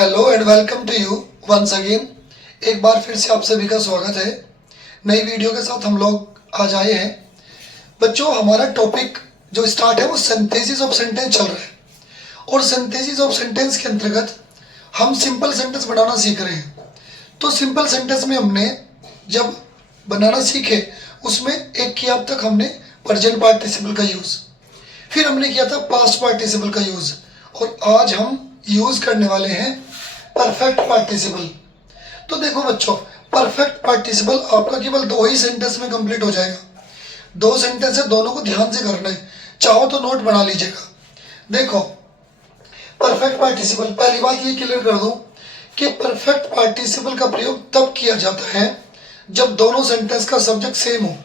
Hello and welcome to you once again. एक बार फिर से आप सभी का स्वागत है। नई वीडियो के साथ हम लोग आज आए हैं। बच्चों, हमारा टॉपिक जो स्टार्ट है वो सिंथेसिस ऑफ सेंटेंस चल रहा है और सिंथेसिस ऑफ सेंटेंस के अंतर्गत हम सिंपल सेंटेंस बनाना सीख रहे हैं। तो सिंपल सेंटेंस में हमने जब बनाना सीखे उसमें एक किया अब तक हमने प्रेजेंट पार्टिसिपल का यूज़, फिर हमने किया था पास्ट पार्टिसिपल का यूज़ और आज हम यूज़ करने वाले हैं परफेक्ट पार्टिसिपल। तो देखो बच्चों, परफेक्ट पार्टिसिपल आपका केवल 2 ही सेंटेंस में कंप्लीट हो जाएगा। 2 सेंटेंस है, दोनों को ध्यान से करना है, चाहो तो नोट बना लीजिएगा। देखो, परफेक्ट पार्टिसिपल, पहली बात ये क्लियर कर दूं कि परफेक्ट पार्टिसिपल का प्रयोग तब किया जाता है जब दोनों सेंटेंस का सब्जेक्ट सेम हो।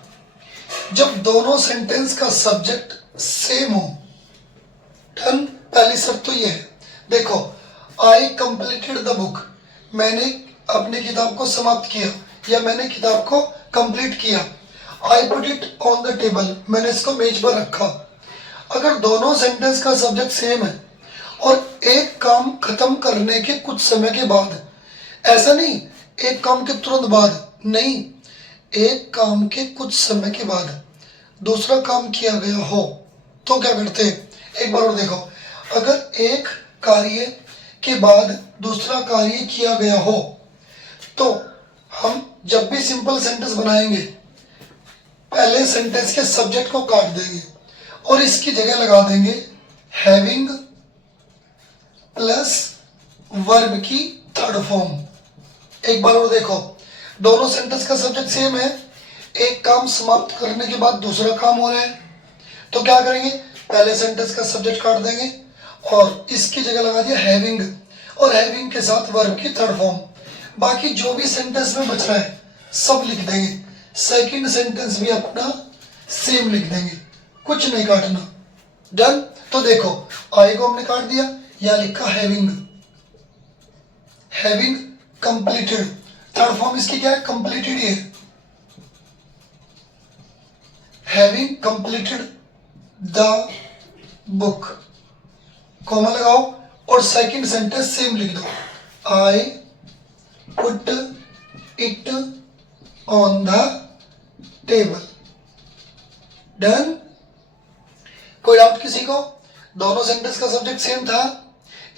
जब दोनों सेंटेंस का सब्जेक्ट सेम हो, डन। पहली शर्त तो ये है। देखो, आई कंप्लीटेड द बुक, मैंने अपनी किताब को समाप्त किया या मैंने किताब को कंप्लीट किया। आई put it on the table, मैंने इसको मेज पर रखा। अगर दोनों सेंटेंस का सब्जेक्ट सेम है और एक काम खत्म करने के कुछ समय के बाद, ऐसा नहीं एक काम के तुरंत बाद, नहीं, एक काम के कुछ समय के बाद दूसरा काम किया गया हो तो क्या करते हैं? एक बार और देखो, अगर एक कार्य के बाद दूसरा कार्य किया गया हो तो हम जब भी सिंपल सेंटेंस बनाएंगे पहले सेंटेंस के सब्जेक्ट को काट देंगे और इसकी जगह लगा देंगे हैविंग प्लस वर्ब की थर्ड फॉर्म। एक बार और देखो, दोनों सेंटेंस का सब्जेक्ट सेम है, एक काम समाप्त करने के बाद दूसरा काम हो रहा है, तो क्या करेंगे? पहले सेंटेंस का सब्जेक्ट काट देंगे और इसकी जगह लगा दिया हैविंग और हैविंग के साथ वर्ब की थर्ड फॉर्म। बाकी जो भी सेंटेंस में बच रहा है सब लिख देंगे। सेकंड सेंटेंस भी अपना सेम लिख देंगे, कुछ नहीं काटना। डन। तो देखो, आई को हमने काट दिया, या लिखा having, having completed, third form इसकी क्या है? कंप्लीटेड ही है, having completed the book, comma लगाओ और सेकंड सेंटेंस सेम लिख दो, आई put it on the table. Done. कोई डाउट किसी को? दोनों सेंटेंस का सब्जेक्ट सेम था,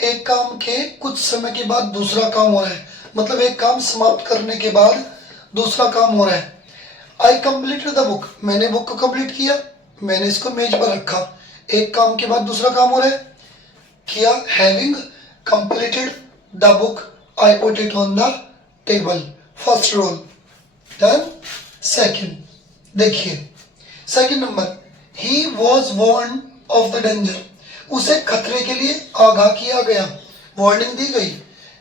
एक काम के कुछ समय के बाद दूसरा काम हो रहा है, मतलब एक काम समाप्त करने के बाद दूसरा काम हो रहा है। आई कंप्लीटेड द बुक, मैंने बुक को कंप्लीट किया, मैंने इसको मेज पर रखा, एक काम के बाद दूसरा काम हो रहा है, किया having completed the book, I put it on the table, first roll. Done. Second देखिए, second number, he was warn of the danger, उसे खतरे के लिए आगाह किया गया, वार्निंग दी गई।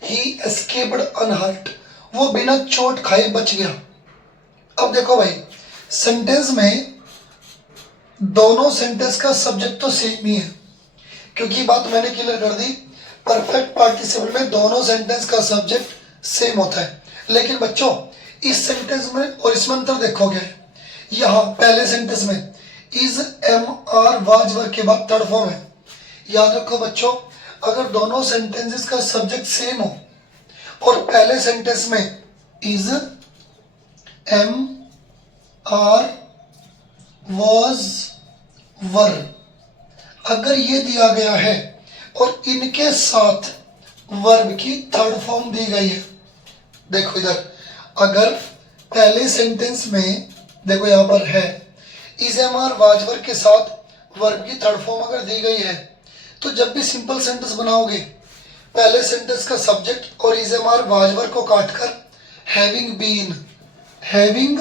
ही एस्केप्ड अनहर्ट, वो बिना चोट खाए बच गया। अब देखो भाई, सेंटेंस में दोनों सेंटेंस का सब्जेक्ट तो सेम ही है, क्योंकि बात मैंने क्लियर कर दी, परफेक्ट पार्टिसिपल में दोनों सेंटेंस का सब्जेक्ट सेम होता है। लेकिन बच्चों, इस सेंटेंस में और इसमें अंतर देखोगे, यहाँ पहले सेंटेंस में is am are was verb के बाद थर्ड फॉर्म है। याद रखो बच्चों, अगर दोनों सेंटेंसेस का सब्जेक्ट सेम हो और पहले सेंटेंस में is am are was verb, अगर ये दिया गया है और इनके साथ वर्ब की थर्ड फॉर्म दी गई है, देखो इधर, अगर पहले सेंटेंस में देखो यहाँ पर है is am are was verb के साथ वर्ब की थर्ड फॉर्म अगर दी गई है, तो जब भी सिंपल सेंटेंस बनाओगे पहले सेंटेंस का सब्जेक्ट और is am are was verb को काटकर हैविंग बीन, हैविंग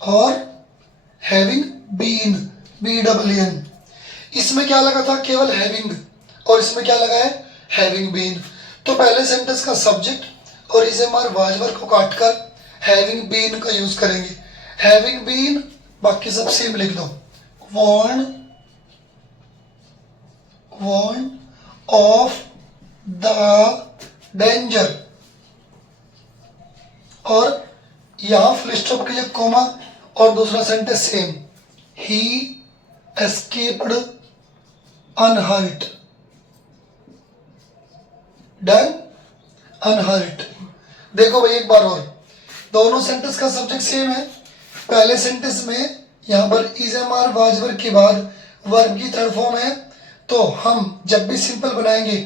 और having been, B W N, इसमें क्या लगा था? केवल हैविंग, और इसमें क्या लगा है? Having been. तो पहले सेंटेंस का सब्जेक्ट और is am are was verb को काटकर हैविंग बीन का यूज करेंगे, हैविंग बीन, बाकी सब सेम लिख दो, वार्न ऑफ द डेंजर, और यहां फुल स्टॉप के लिए कोमा और दूसरा सेंटेंस सेम, ही एस्केप्ड अनहर्ट। Done unhurt. देखो भाई एक बार और, दोनों सेंटेंस का सब्जेक्ट सेम है। पहले सेंटेंस में यहाँ पर इज एम आर वाजवर के बाद वर्ब की थर्ड फॉर्म है, तो हम जब भी सिंपल बनाएंगे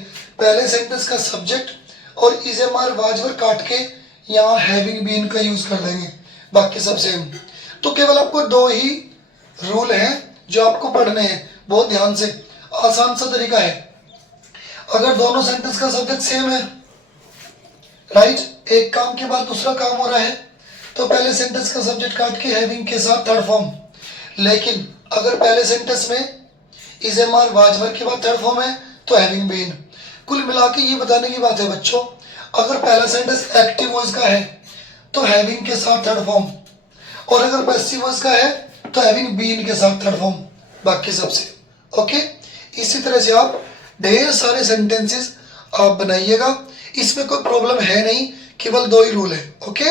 पहले सेंटेंस का सब्जेक्ट और इज एम आर वाजवर काट के यहाँ हैविंग बीन का यूज कर देंगे, बाकी सब सेम। तो केवल आपको दो ही रूल हैं जो आपको पढ़ने हैं, बहुत ध्यान से, आसान सा तरीका है। अगर दोनों सेंटेंस का सब्जेक्ट सेम है, राइट, एक काम के बाद दूसरा काम हो रहा है, तो पहले सेंटेंस का सब्जेक्ट काट के हैविंग के साथ थर्ड फॉर्म। लेकिन अगर पहले सेंटेंस में इज एम आर वाजवर के बाद थर्ड फॉर्म है तो हैविंग बीन। कुल मिला के ये बताने की बात है बच्चों, अगर पहला सेंटेंस एक्टिव वॉइस का है तो हैविंग के साथ थर्ड फॉर्म, और अगर पैसिव वॉइस का है तो हैविंग बीन के साथ थर्ड फॉर्म, बाकी सबसे। ओके, इसी तरह से आप ढेर सारे सेंटेंसेस आप बनाइएगा, इसमें कोई प्रॉब्लम है नहीं, केवल दो ही रूल है। ओके।